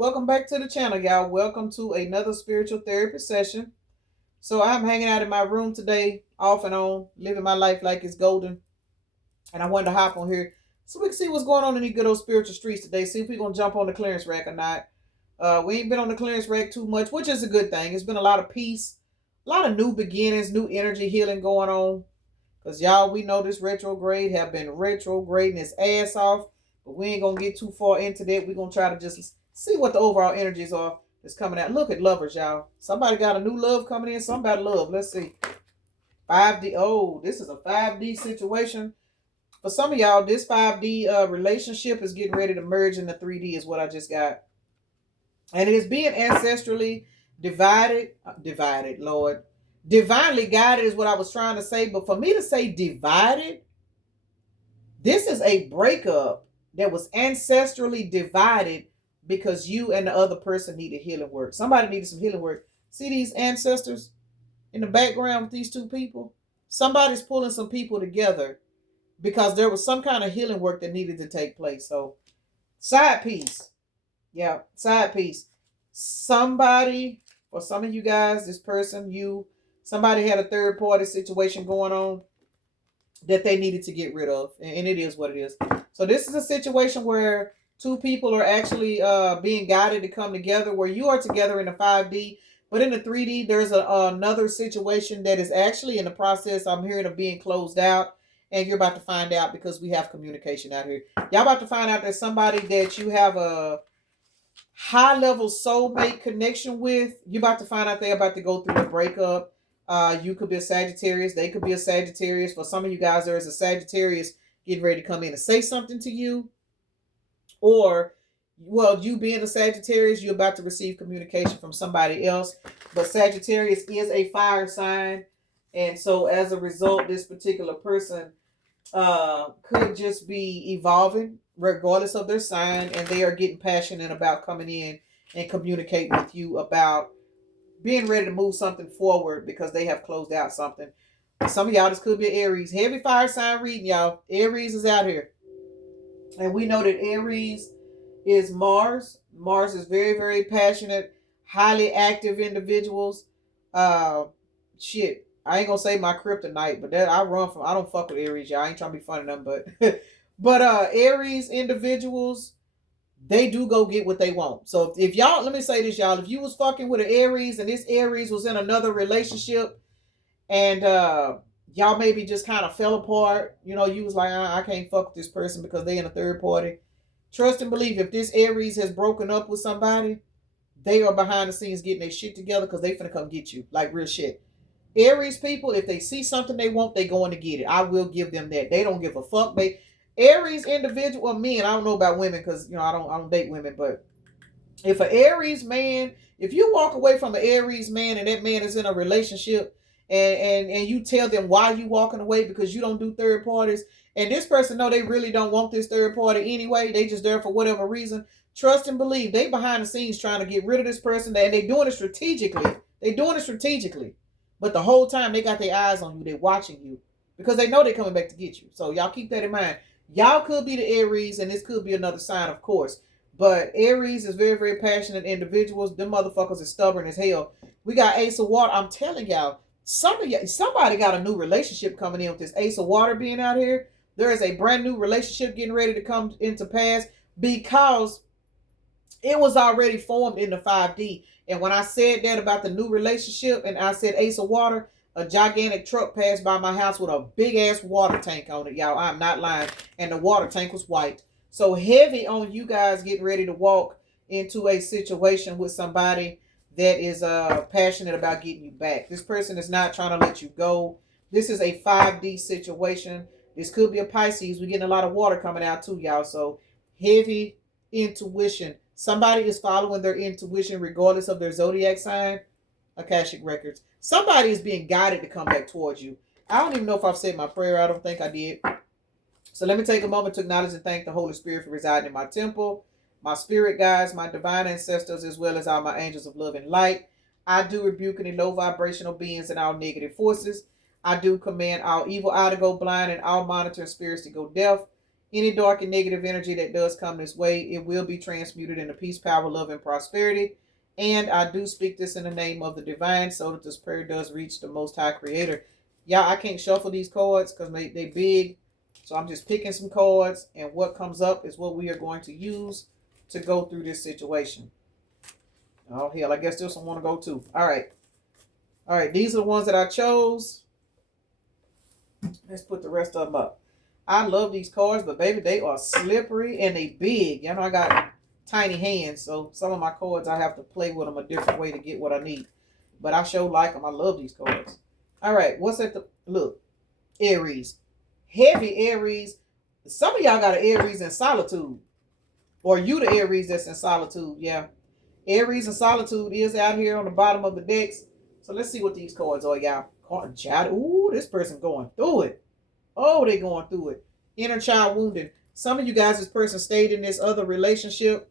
Welcome back to the channel, y'all. Welcome to another spiritual therapy session. So I'm hanging out in my room today, off and on, living my life like it's golden. And I wanted to hop on here so we can see what's going on in these good old spiritual streets today. See if we're going to jump on the clearance rack or not. We ain't been on the clearance rack too much, which is a good thing. It's been a lot of peace, a lot of new beginnings, new energy healing going on. Because y'all, we know this retrograde have been retrograding its ass off. But we ain't going to get too far into that. We're going to try to just see what the overall energies are that's coming out. Look at lovers, y'all. Somebody got a new love coming in. Somebody love. Let's see. 5D. Oh, this is a 5D situation. For some of y'all, this 5D relationship is getting ready to merge into 3D is what I just got. And it is being ancestrally divided. Divided, Lord. Divinely guided is what I was trying to say. But for me to say divided, this is a breakup that was ancestrally divided because you and the other person needed healing work. Somebody needed some healing work. See these ancestors in the background with these two people? Somebody's pulling some people together because there was some kind of healing work that needed to take place. So, side piece. Yeah, side piece. Somebody, or some of you guys, this person, somebody had a third party situation going on that they needed to get rid of. And it is what it is. So this is a situation where two people are actually being guided to come together, where you are together in the 5D, but in the 3D, there's another situation that is actually in the process, I'm hearing, of being closed out. And you're about to find out because we have communication out here. Y'all about to find out that somebody that you have a high level soulmate connection with, you're about to find out they're about to go through a breakup. You could be a Sagittarius. They could be a Sagittarius. For some of you guys, there is a Sagittarius getting ready to come in and say something to you. Or, well, you being a Sagittarius, you're about to receive communication from somebody else. But Sagittarius is a fire sign. And so as a result, this particular person could just be evolving regardless of their sign. And they are getting passionate about coming in and communicating with you about being ready to move something forward because they have closed out something. Some of y'all, this could be Aries. Heavy fire sign reading, y'all. Aries is out here. And we know that Aries is Mars. Mars is very, very passionate, highly active individuals. Shit. I ain't gonna say my kryptonite, but that I don't fuck with Aries, y'all. I ain't trying to be funny them, but but Aries individuals, they do go get what they want. So if y'all, let me say this, y'all, if you was fucking with an Aries and this Aries was in another relationship and y'all maybe just kind of fell apart, you was like, I can't fuck with this person because they in a third party. Trust and believe, if this Aries has broken up with somebody, they are behind the scenes getting their shit together because they finna come get you. Like real shit. Aries people, if they see something they want, they going to get it. I will give them that. They don't give a fuck. Aries individual, men, I don't know about women because I don't date women, but if an Aries man, if you walk away from an Aries man and that man is in a relationship and you tell them why you walking away because you don't do third parties, and this person know they really don't want this third party anyway, they just there for whatever reason, trust and believe they behind the scenes trying to get rid of this person, and they doing it strategically. But the whole time they got their eyes on you, they're watching you because they know they're coming back to get you. So y'all keep that in mind. Y'all could be the Aries, and this could be another sign, of course. But Aries is very, very passionate individuals. Them motherfuckers is stubborn as hell. We got Ace of Water. I'm telling y'all, somebody got a new relationship coming in with this Ace of Water being out here. There is a brand new relationship getting ready to come into pass because it was already formed in the 5D. And when I said that about the new relationship and I said Ace of Water, a gigantic truck passed by my house with a big ass water tank on it, y'all. I'm not lying. And the water tank was white. So heavy on you guys getting ready to walk into a situation with somebody that is passionate about getting you back. This person is not trying to let you go. This is a 5D situation. This could be a Pisces. We're getting a lot of water coming out too, y'all. So heavy intuition. Somebody is following their intuition regardless of their zodiac sign. Akashic records. Somebody is being guided to come back towards you. I don't even know if I've said my prayer. I don't think I did. So let me take a moment to acknowledge and thank the Holy Spirit for residing in my temple, my spirit guides, my divine ancestors, as well as all my angels of love and light. I do rebuke any low vibrational beings and all negative forces. I do command all evil eye to go blind and all monitoring spirits to go deaf. Any dark and negative energy that does come this way, it will be transmuted into peace, power, love, and prosperity. And I do speak this in the name of the divine so that this prayer does reach the Most High Creator. Y'all, I can't shuffle these cards because they big. So I'm just picking some cards, and what comes up is what we are going to use to go through this situation. Oh, hell, I guess this one want to go too. All right. All right, these are the ones that I chose. Let's put the rest of them up. I love these cards, but baby, they are slippery and they big. You know, I got tiny hands, so some of my cards I have to play with them a different way to get what I need. But I sure like them. I love these cards. All right, what's at the look? Aries, heavy Aries. Some of y'all got an Aries in Solitude, or you the Aries that's in Solitude. Yeah, Aries and Solitude is out here on the bottom of the decks. So let's see what these cards are, y'all. Ooh, this person going through it. Oh, they going through it. Inner child wounded. Some of you guys, this person stayed in this other relationship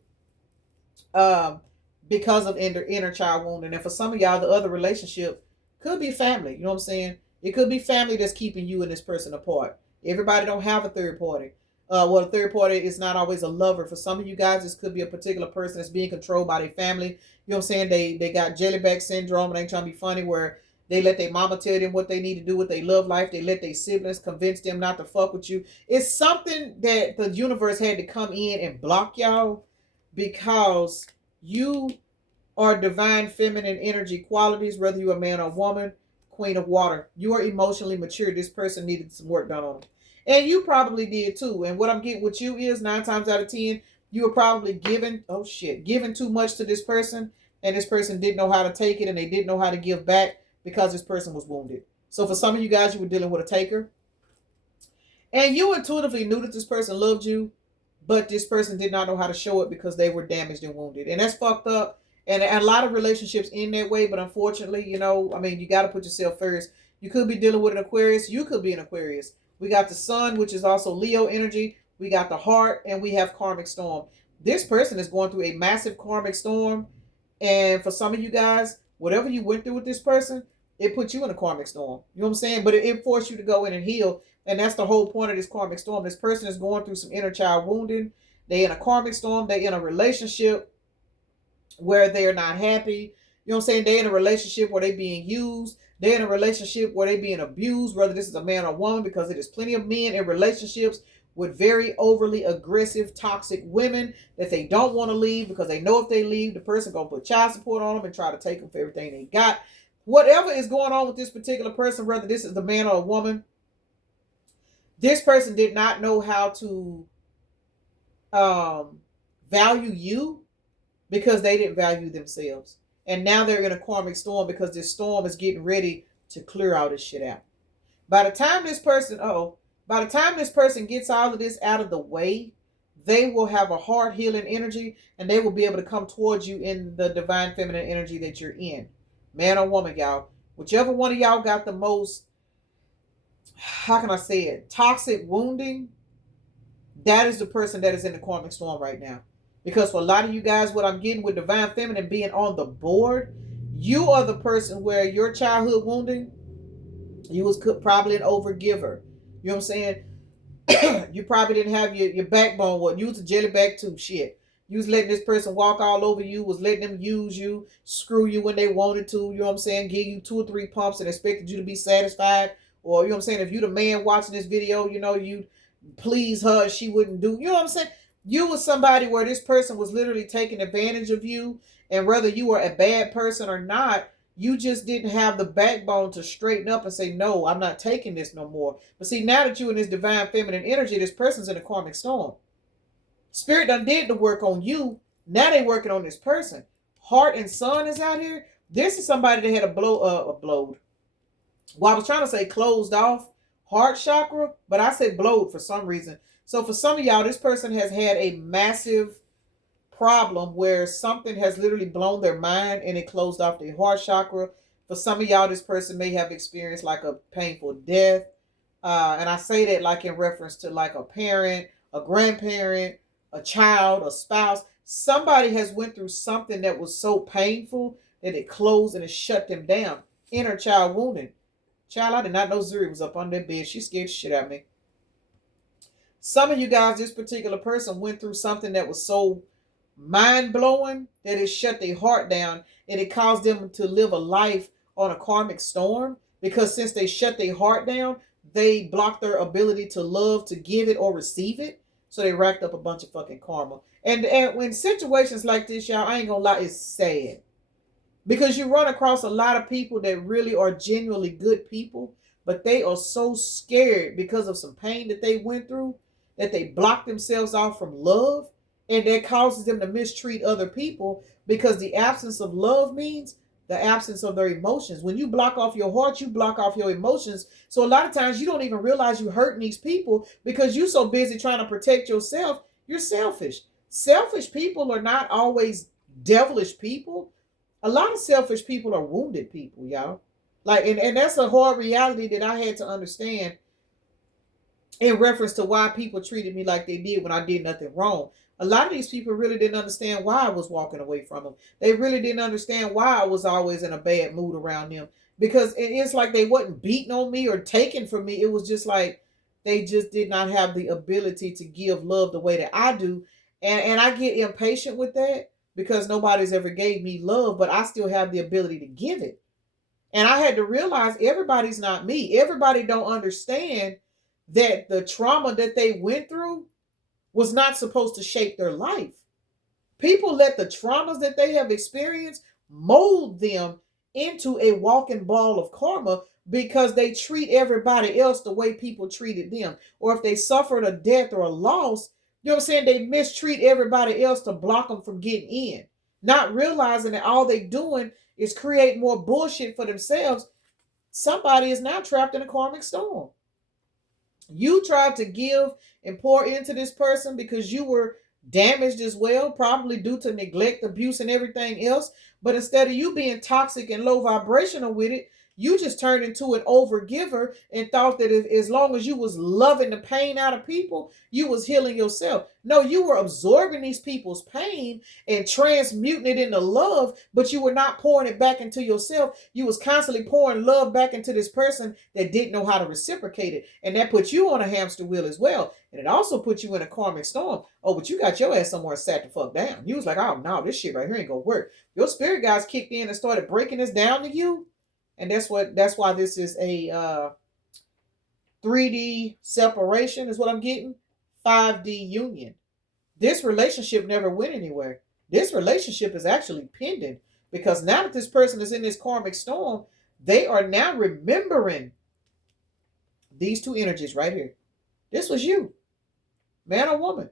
because of inner child wounding. And for some of y'all, the other relationship could be family. You know what I'm saying? It could be family that's keeping you and this person apart. Everybody don't have a third party. Well, a third party is not always a lover. For some of you guys, this could be a particular person that's being controlled by their family. You know what I'm saying? They got jellyback syndrome, and they ain't trying to be funny, where they let their mama tell them what they need to do with their love life. They let their siblings convince them not to fuck with you. It's something that the universe had to come in and block y'all, because you are divine feminine energy qualities, whether you're a man or woman, queen of water. You are emotionally mature. This person needed some work done on them. And you probably did too. And what I'm getting with you is 9 times out of 10, you were probably giving too much to this person. And this person didn't know how to take it, and they didn't know how to give back because this person was wounded. So for some of you guys, you were dealing with a taker. And you intuitively knew that this person loved you, but this person did not know how to show it because they were damaged and wounded. And that's fucked up. And a lot of relationships end that way, but unfortunately, you got to put yourself first. You could be dealing with an Aquarius. You could be an Aquarius. We got the sun, which is also Leo energy. We got the heart, and we have karmic storm. This person is going through a massive karmic storm. And for some of you guys, whatever you went through with this person, it put you in a karmic storm. You know what I'm saying? But it forced you to go in and heal. And that's the whole point of this karmic storm. This person is going through some inner child wounding. They in a karmic storm. They in a relationship where they're not happy. You know what I'm saying? They're in a relationship where they're being used. They're in a relationship where they're being abused, whether this is a man or woman, because it is plenty of men in relationships with very overly aggressive, toxic women that they don't want to leave, because they know if they leave, the person going to put child support on them and try to take them for everything they got. Whatever is going on with this particular person, whether this is the man or a woman, this person did not know how to value you because they didn't value themselves. And now they're in a karmic storm because this storm is getting ready to clear all this shit out. By the time this person gets all of this out of the way, they will have a heart healing energy, and they will be able to come towards you in the divine feminine energy that you're in. Man or woman, y'all. Whichever one of y'all got the most, how can I say it, toxic wounding, that is the person that is in the karmic storm right now. Because for a lot of you guys, what I'm getting with divine feminine being on the board, you are the person where your childhood wounding, you was probably an overgiver. You know what I'm saying? You probably didn't have your backbone. What, you was a jellyback too. Shit. You was letting this person walk all over you, was letting them use you, screw you when they wanted to, you know what I'm saying? Give you 2 or 3 pumps and expected you to be satisfied. Or, you know what I'm saying, if you the man watching this video, you please her, she wouldn't do, you know what I'm saying? You was somebody where this person was literally taking advantage of you, and whether you were a bad person or not, you just didn't have the backbone to straighten up and say, no, I'm not taking this no more. But see, now that you're in this divine feminine energy, this person's in a karmic storm. Spirit done did the work on you. Now they working on this person. Heart and sun is out here. This is somebody that had a blowed. Well, I was trying to say closed off heart chakra, but I said blowed for some reason. So for some of y'all, this person has had a massive problem where something has literally blown their mind and it closed off their heart chakra. For some of y'all, this person may have experienced like a painful death. And I say that like in reference to like a parent, a grandparent, a child, a spouse. Somebody has went through something that was so painful that it closed and it shut them down. Inner child wounding. Child, I did not know Zuri was up on that bed. She scared the shit out of me. Some of you guys, this particular person went through something that was so mind-blowing that it shut their heart down, and it caused them to live a life on a karmic storm, because since they shut their heart down, they blocked their ability to love, to give it or receive it. So they racked up a bunch of fucking karma. And when situations like this, y'all, I ain't gonna lie, it's sad. Because you run across a lot of people that really are genuinely good people, but they are so scared because of some pain that they went through that they block themselves off from love, and that causes them to mistreat other people, because the absence of love means the absence of their emotions. When you block off your heart, you block off your emotions. So a lot of times you don't even realize you're hurting these people because you're so busy trying to protect yourself. You're selfish. Selfish people are not always devilish people. A lot of selfish people are wounded people, y'all. Like, and that's a hard reality that I had to understand in reference to why people treated me like they did when I did nothing wrong. A lot of these people really didn't understand why I was walking away from them. They really didn't understand why I was always in a bad mood around them. Because it's like they wasn't beating on me or taking from me. It was just like they just did not have the ability to give love the way that I do. And I get impatient with that because nobody's ever gave me love, but I still have the ability to give it. And I had to realize everybody's not me. Everybody don't understand that the trauma that they went through was not supposed to shape their life. People let the traumas that they have experienced mold them into a walking ball of karma because they treat everybody else the way people treated them. Or if they suffered a death or a loss, you know what I'm saying, they mistreat everybody else to block them from getting in. Not realizing that all they doing is create more bullshit for themselves. Somebody is now trapped in a karmic storm. You tried to give and pour into this person because you were damaged as well, probably due to neglect, abuse, and everything else. But instead of you being toxic and low vibrational with it, you just turned into an overgiver and thought that if, as long as you was loving the pain out of people, you was healing yourself. No, you were absorbing these people's pain and transmuting it into love, but you were not pouring it back into yourself. You was constantly pouring love back into this person that didn't know how to reciprocate it. And that put you on a hamster wheel as well. And it also put you in a karmic storm. Oh, but you got your ass somewhere sat the fuck down. You was like, oh no, this shit right here ain't gonna work. Your spirit guys kicked in and started breaking this down to you. And that's why this is a 3D separation is what I'm getting. 5D union. This relationship never went anywhere. This relationship is actually pending because now that this person is in this karmic storm, they are now remembering these two energies right here. This was you, man or woman.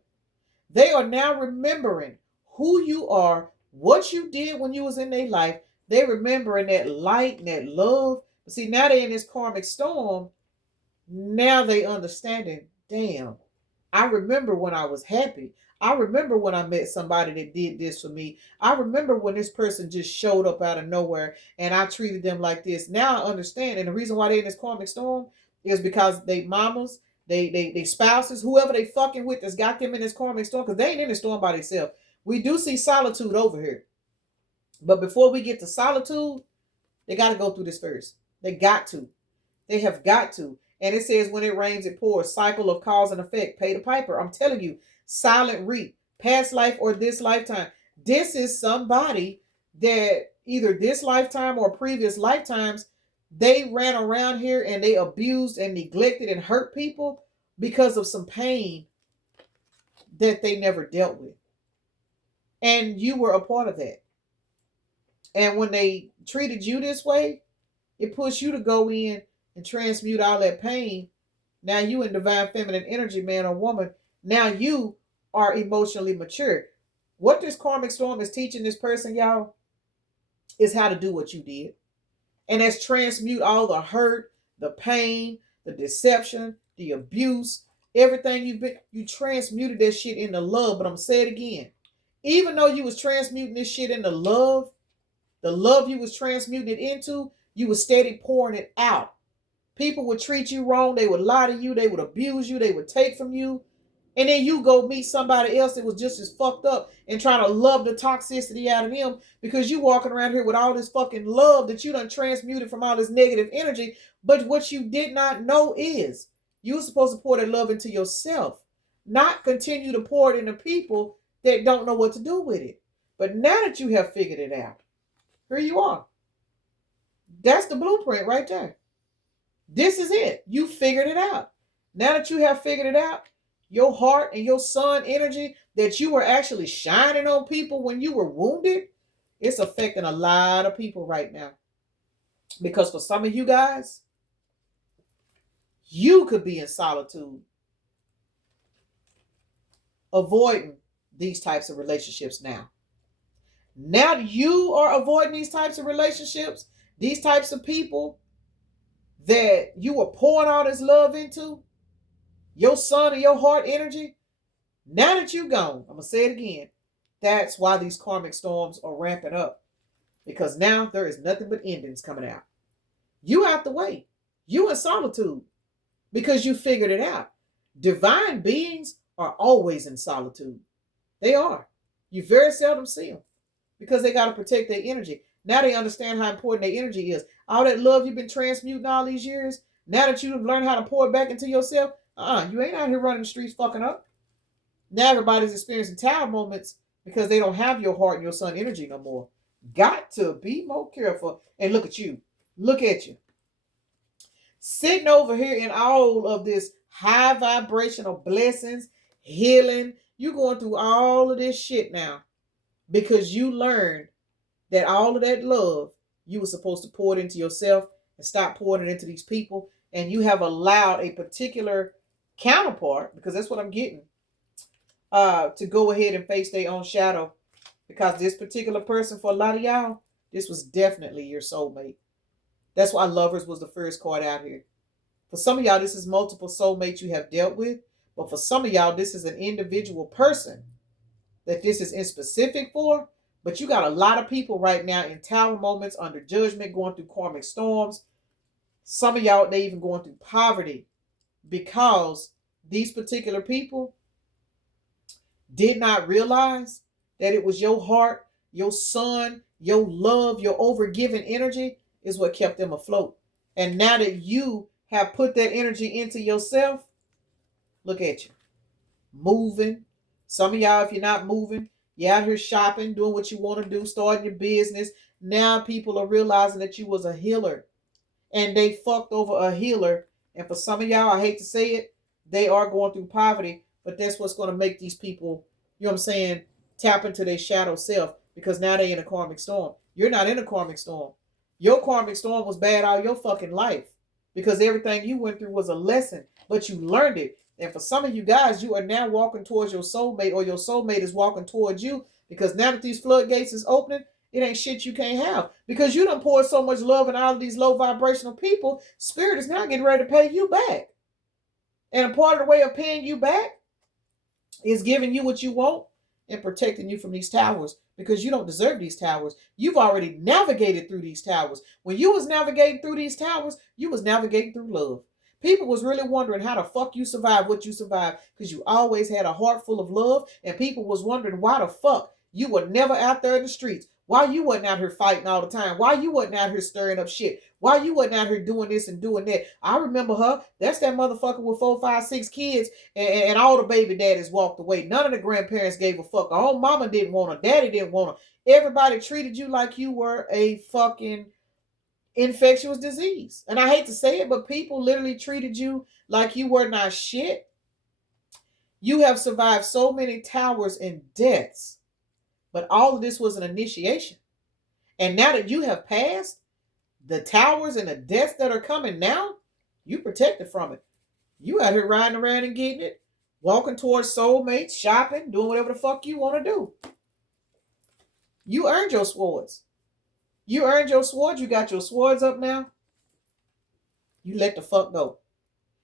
They are now remembering who you are, what you did when you was in their life. They remembering that light and that love. But see, now they're in this karmic storm. Now they understanding, damn, I remember when I was happy. I remember when I met somebody that did this for me. I remember when this person just showed up out of nowhere and I treated them like this. Now I understand. And the reason why they're in this karmic storm is because they mamas, they spouses, whoever they fucking with that's got them in this karmic storm, because they ain't in the storm by themselves. We do see solitude over here. But before we get to solitude, they got to go through this first. They got to. They have got to. And it says when it rains, it pours. Cycle of cause and effect. Pay the piper. I'm telling you, silent reap. Past life or this lifetime. This is somebody that either this lifetime or previous lifetimes, they ran around here and they abused and neglected and hurt people because of some pain that they never dealt with. And you were a part of that. And when they treated you this way, it pushed you to go in and transmute all that pain. Now you in divine feminine energy, man or woman. Now you are emotionally mature. What this karmic storm is teaching this person, y'all, is how to do what you did. And that's transmute all the hurt, the pain, the deception, the abuse, everything you transmuted that shit into love. But I'm going to say it again. Even though you was transmuting this shit into love, the love you was transmuting it into, you was steady pouring it out. People would treat you wrong. They would lie to you. They would abuse you. They would take from you. And then you go meet somebody else that was just as fucked up and try to love the toxicity out of them because you walking around here with all this fucking love that you done transmuted from all this negative energy. But what you did not know is you were supposed to pour that love into yourself. not continue to pour it into people that don't know what to do with it. But now that you have figured it out, here you are. That's the blueprint right there. This is it. You figured it out. Now that you have figured it out, your heart and your sun energy that you were actually shining on people when you were wounded, it's affecting a lot of people right now. Because for some of you guys, you could be in solitude, avoiding these types of relationships now. Now you are avoiding these types of relationships, these types of people that you were pouring all this love into, your sun and your heart energy. Now that you're gone, I'm going to say it again. That's why these karmic storms are ramping up. Because now there is nothing but endings coming out. You have to wait. You in solitude. Because you figured it out. Divine beings are always in solitude. They are. You very seldom see them. Because they got to protect their energy. Now they understand how important their energy is. All that love you've been transmuting all these years, now that you've learned how to pour it back into yourself, you ain't out here running the streets fucking up. Now everybody's experiencing tower moments because they don't have your heart and your sun energy no more. Got to be more careful. And look at you. Look at you. Sitting over here in all of this high vibrational blessings, healing. You're going through all of this shit now because you learned that all of that love, you were supposed to pour it into yourself and stop pouring it into these people. And you have allowed a particular counterpart, because that's what I'm getting, to go ahead and face their own shadow. Because this particular person, for a lot of y'all, this was definitely your soulmate. That's why Lovers was the first card out here. For some of y'all, this is multiple soulmates you have dealt with. But for some of y'all, this is an individual person that this is in specific for. But you got a lot of people right now in tower moments, under judgment, going through karmic storms. Some of y'all, they even going through poverty because these particular people did not realize that it was your heart, your sun, your love, your overgiving energy is what kept them afloat. And now that you have put that energy into yourself, look at you. Moving. Some of y'all, if you're not moving, you're out here shopping, doing what you want to do, starting your business. Now people are realizing that you was a healer. And they fucked over a healer. And for some of y'all, I hate to say it, they are going through poverty. But that's what's going to make these people, you know what I'm saying, tap into their shadow self. Because now they're in a karmic storm. You're not in a karmic storm. Your karmic storm was bad all your fucking life. Because everything you went through was a lesson. But you learned it. And for some of you guys, you are now walking towards your soulmate, or your soulmate is walking towards you. Because now that these floodgates is opening, it ain't shit you can't have. Because you done poured so much love in all of these low vibrational people, Spirit is now getting ready to pay you back. And a part of the way of paying you back is giving you what you want and protecting you from these towers. Because you don't deserve these towers. You've already navigated through these towers. When you was navigating through these towers, you was navigating through love. People was really wondering how the fuck you survived what you survived, because you always had a heart full of love. And people was wondering why the fuck you were never out there in the streets. Why you wasn't out here fighting all the time. Why you wasn't out here stirring up shit. Why you wasn't out here doing this and doing that. I remember her. That's that motherfucker with 4, 5, 6 kids. And all the baby daddies walked away. None of the grandparents gave a fuck. Her own mama didn't want her. Daddy didn't want her. Everybody treated you like you were a fucking infectious disease. And I hate to say it, but people literally treated you like you were not shit. You have survived so many towers and deaths. But all of this was an initiation. And now that you have passed the towers and the deaths that are coming now, you protected from it. You out here riding around and getting it, walking towards soulmates, shopping, doing whatever the fuck you want to do. You earned your swords. You earned your swords. You got your swords up now. You let the fuck go.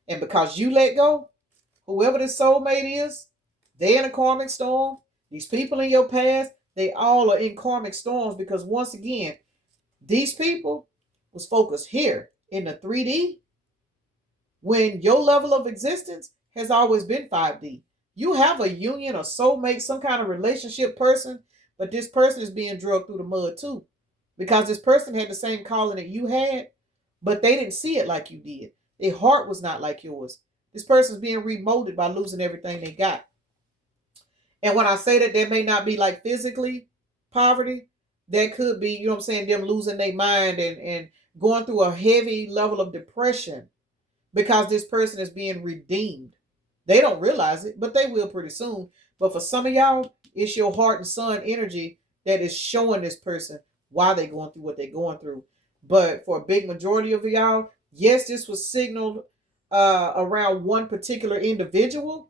And because you let go, whoever this soulmate is, they in a karmic storm. These people in your past, they all are in karmic storms, because once again, these people was focused here in the 3D when your level of existence has always been 5D. You have a union, a soulmate, some kind of relationship person, but this person is being drugged through the mud too. Because this person had the same calling that you had, but they didn't see it like you did. Their heart was not like yours. This person's being remolded by losing everything they got. And when I say that, there may not be like physically poverty. That could be, you know what I'm saying, them losing their mind and going through a heavy level of depression because this person is being redeemed. They don't realize it, but they will pretty soon. But for some of y'all, it's your heart and sun energy that is showing this person why they're going through what they're going through. But for a big majority of y'all, yes, this was signaled around one particular individual.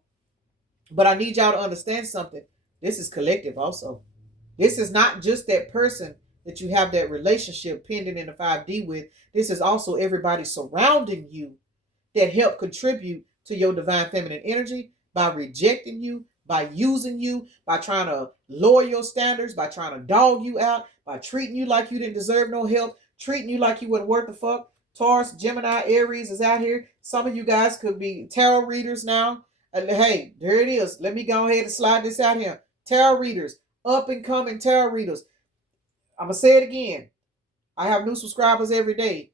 But I need y'all to understand something. This is collective also. This is not just that person that you have that relationship pending in the 5D with. This is also everybody surrounding you that help contribute to your divine feminine energy by rejecting you, by using you, by trying to lower your standards, by trying to dog you out, by treating you like you didn't deserve no help, treating you like you wasn't worth the fuck. Taurus, Gemini, Aries is out here. Some of you guys could be tarot readers now. Hey, there it is. Let me go ahead and slide this out here. Tarot readers, up and coming tarot readers. I'm going to say it again. I have new subscribers every day.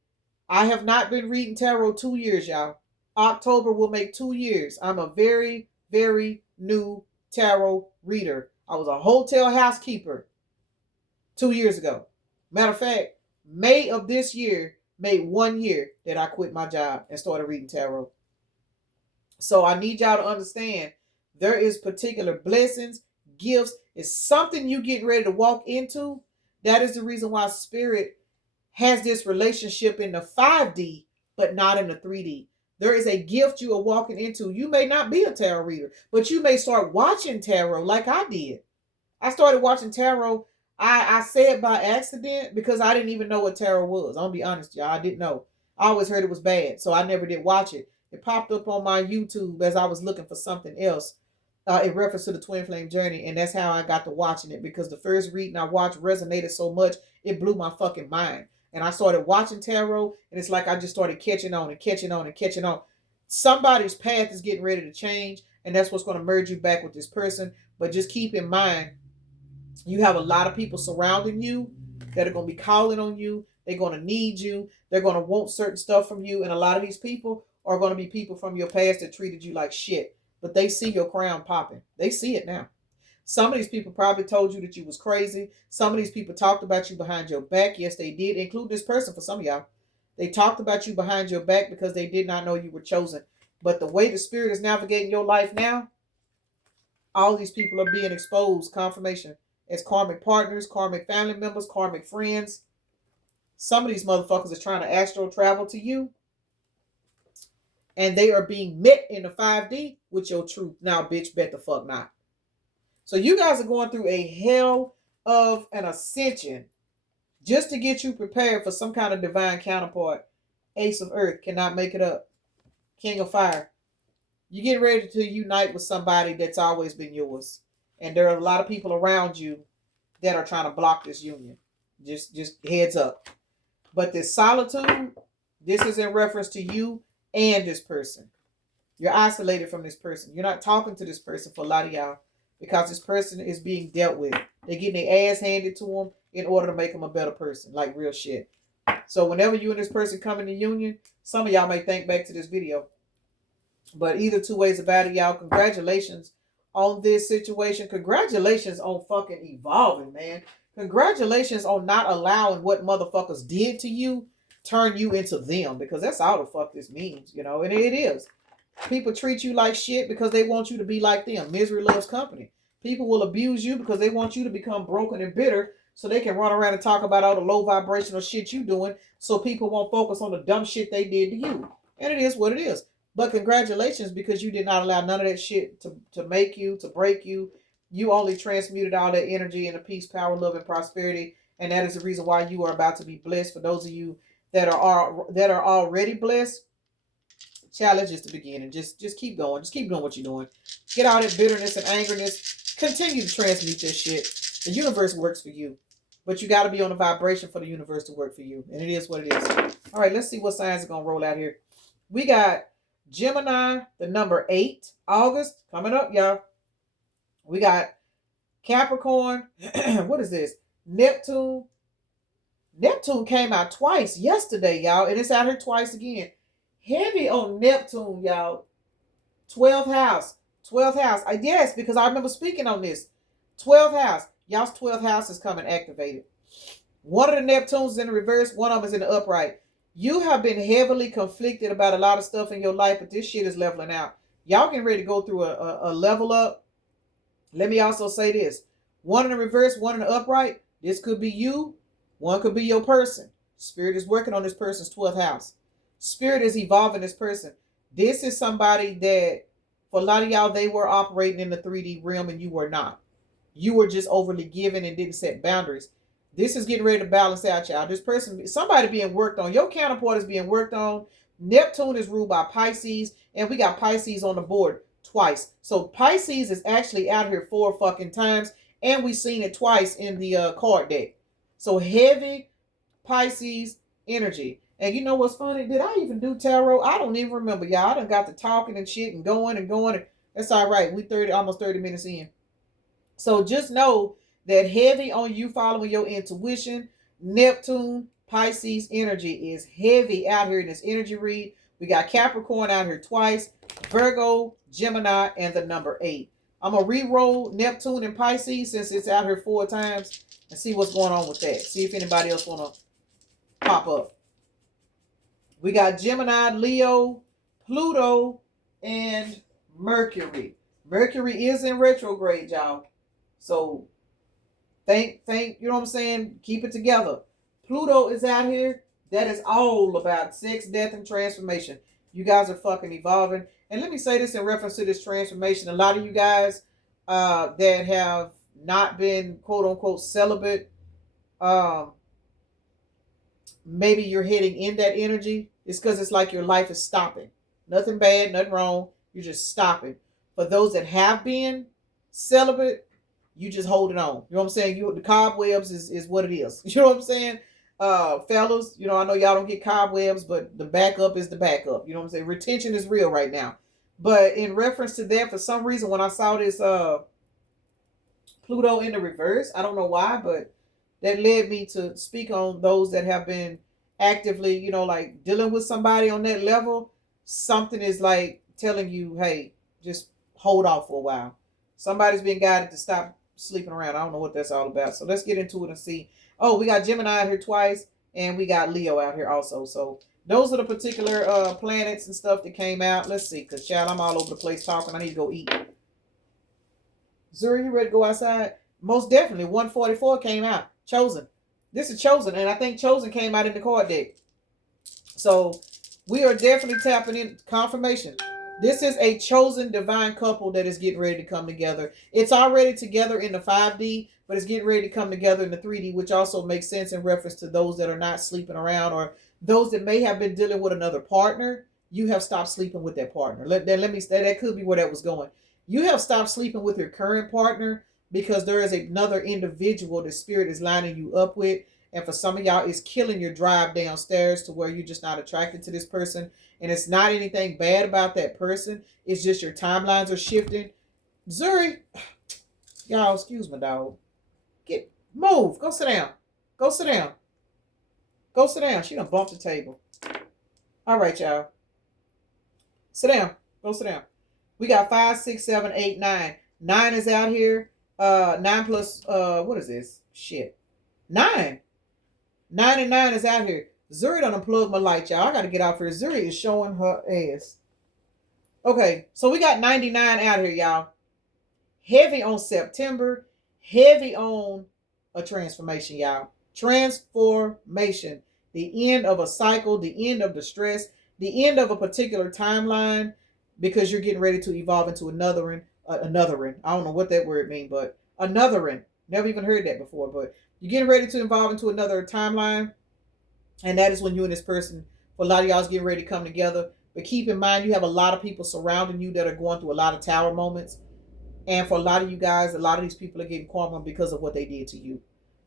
I have not been reading tarot 2 years, y'all. October will make 2 years. I'm a very, very new tarot reader. I was a hotel housekeeper 2 years ago. Matter of fact, May of this year made 1 year that I quit my job and started reading tarot. So I need y'all to understand there is particular blessings, gifts. It's something you getting ready to walk into. That is the reason why Spirit has this relationship in the 5D, but not in the 3D. There is a gift you are walking into. You may not be a tarot reader, but you may start watching tarot like I did. I started watching tarot. I said by accident because I didn't even know what tarot was. I'm going to be honest, y'all. I didn't know. I always heard it was bad, so I never did watch it. It popped up on my YouTube as I was looking for something else in reference to the Twin Flame Journey, and that's how I got to watching it because the first reading I watched resonated so much, it blew my fucking mind. And I started watching tarot, and it's like I just started catching on and catching on and catching on. Somebody's path is getting ready to change, and that's what's going to merge you back with this person. But just keep in mind, you have a lot of people surrounding you that are going to be calling on you. They're going to need you. They're going to want certain stuff from you. And a lot of these people are going to be people from your past that treated you like shit. But they see your crown popping. They see it now. Some of these people probably told you that you was crazy. Some of these people talked about you behind your back. Yes, they did. Include this person for some of y'all. They talked about you behind your back because they did not know you were chosen. But the way the Spirit is navigating your life now, all these people are being exposed, confirmation, as karmic partners, karmic family members, karmic friends. Some of these motherfuckers are trying to astral travel to you. And they are being met in the 5D with your truth. Now, bitch, bet the fuck not. So you guys are going through a hell of an ascension just to get you prepared for some kind of divine counterpart. Ace of Earth, cannot make it up. King of Fire. You get ready to unite with somebody that's always been yours. And there are a lot of people around you that are trying to block this union. Just heads up. But this solitude, this is in reference to you and this person. You're isolated from this person. You're not talking to this person for a lot of y'all because this person is being dealt with. They're getting their ass handed to them in order to make them a better person. Like real shit. So whenever you and this person come into union, some of y'all may think back to this video. But either two ways about it, y'all, congratulations on this situation. Congratulations on fucking evolving, man. Congratulations on not allowing what motherfuckers did to you turn you into them, because that's all the fuck this means, you know, and it is. People treat you like shit because they want you to be like them. Misery loves company. People will abuse you because they want you to become broken and bitter so they can run around and talk about all the low vibrational shit you doing so people won't focus on the dumb shit they did to you. And it is what it is. But congratulations, because you did not allow none of that shit to make you, to break you. You only transmuted all that energy into peace, power, love, and prosperity. And that is the reason why you are about to be blessed. For those of you that are already blessed, challenge is to begin. And just keep going. Just keep doing what you're doing. Get all that bitterness and angerness. Continue to transmute this shit. The universe works for you. But you got to be on a vibration for the universe to work for you. And it is what it is. All right, let's see what signs are going to roll out here. We got Gemini, the number 8, August, coming up, y'all. We got Capricorn. What is this? Neptune. Neptune came out twice yesterday, y'all. And it's out here twice again. Heavy on Neptune, y'all. 12th house. 12th house. Yes, because I remember speaking on this. 12th house. Y'all's 12th house is coming activated. One of the Neptunes is in the reverse. One of them is in the upright. You have been heavily conflicted about a lot of stuff in your life, but this shit is leveling out. Y'all getting ready to go through a level up. Let me also say this. One in the reverse, one in the upright. This could be you. One could be your person. Spirit is working on this person's 12th house. Spirit is evolving this person. This is somebody that, for a lot of y'all, they were operating in the 3D realm and you were not. You were just overly giving and didn't set boundaries. This is getting ready to balance out, y'all. This person, somebody being worked on. Your counterpart is being worked on. Neptune is ruled by Pisces, and we got Pisces on the board twice. So Pisces is actually out here 4 fucking times, and we've seen it twice in the card deck. So heavy Pisces energy. And you know what's funny? Did I even do tarot? I don't even remember, y'all. I done got to talking and shit and going and going. That's all right. We almost 30 minutes in. So just know that heavy on you following your intuition. Neptune, Pisces energy is heavy out here in this energy read. We got Capricorn out here twice. Virgo, Gemini, and the number 8. I'm going to re-roll Neptune and Pisces since it's out here 4 times and see what's going on with that. See if anybody else want to pop up. We got Gemini, Leo, Pluto, and Mercury. Mercury is in retrograde, y'all. So think, you know what I'm saying? Keep it together. Pluto is out here. That is all about sex, death, and transformation. You guys are fucking evolving. And let me say this in reference to this transformation. A lot of you guys that have not been, quote unquote, celibate, maybe you're heading in that energy. It's because it's like your life is stopping. Nothing bad, nothing wrong. You're just stopping. For those that have been celibate, you just hold it on. You know what I'm saying? The cobwebs is what it is. You know what I'm saying? Fellas, you know, I know y'all don't get cobwebs, but the backup is the backup. You know what I'm saying? Retention is real right now. But in reference to that, for some reason, when I saw this Pluto in the reverse, I don't know why, but that led me to speak on those that have been actively, you know, like dealing with somebody on that level. Something is like telling you, hey, just hold off for a while. Somebody's being guided to stop sleeping around. I don't know what that's all about. So let's get into it and see. Oh, we got Gemini out here twice, and we got Leo out here also. So those are the particular planets and stuff that came out. Let's see, because, child, I'm all over the place talking. I need to go eat. Zuri, you ready to go outside? Most definitely. 144 came out. Chosen. This is Chosen, and I think Chosen came out in the card deck. So we are definitely tapping in confirmation. This is a chosen divine couple that is getting ready to come together. It's already together in the 5D, but it's getting ready to come together in the 3D, which also makes sense in reference to those that are not sleeping around or those that may have been dealing with another partner. You have stopped sleeping with that partner. That could be where that was going. You have stopped sleeping with your current partner because there is another individual the spirit is lining you up with. And for some of y'all, it's killing your drive downstairs to where you're just not attracted to this person. And it's not anything bad about that person. It's just your timelines are shifting. Zuri, y'all, excuse me, dog. Move. Go sit down. Go sit down. Go sit down. She done bumped the table. All right, y'all. Sit down. Go sit down. We got 5, 6, 7, 8, 9. 9 is out here. 9 plus, what is this? Shit. 9. 9 and 9 is out here. Zuri done unplugged my light, y'all. I got to get out here. Zuri is showing her ass. Okay, so we got 99 out here, y'all. Heavy on September. Heavy on a transformation, y'all. Transformation. The end of a cycle. The end of the stress. The end of a particular timeline. Because you're getting ready to evolve into anotherin. I don't know what that word means, but anotherin. Never even heard that before, but you're getting ready to evolve into another timeline. And that is when you and this person, for a lot of y'all, is getting ready to come together. But keep in mind, you have a lot of people surrounding you that are going through a lot of tower moments. And for a lot of you guys, a lot of these people are getting karma because of what they did to you.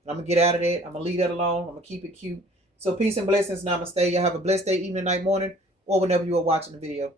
And I'm going to get out of that. I'm going to leave that alone. I'm going to keep it cute. So peace and blessings. Namaste. Y'all have a blessed day, evening, night, morning, or whenever you are watching the video.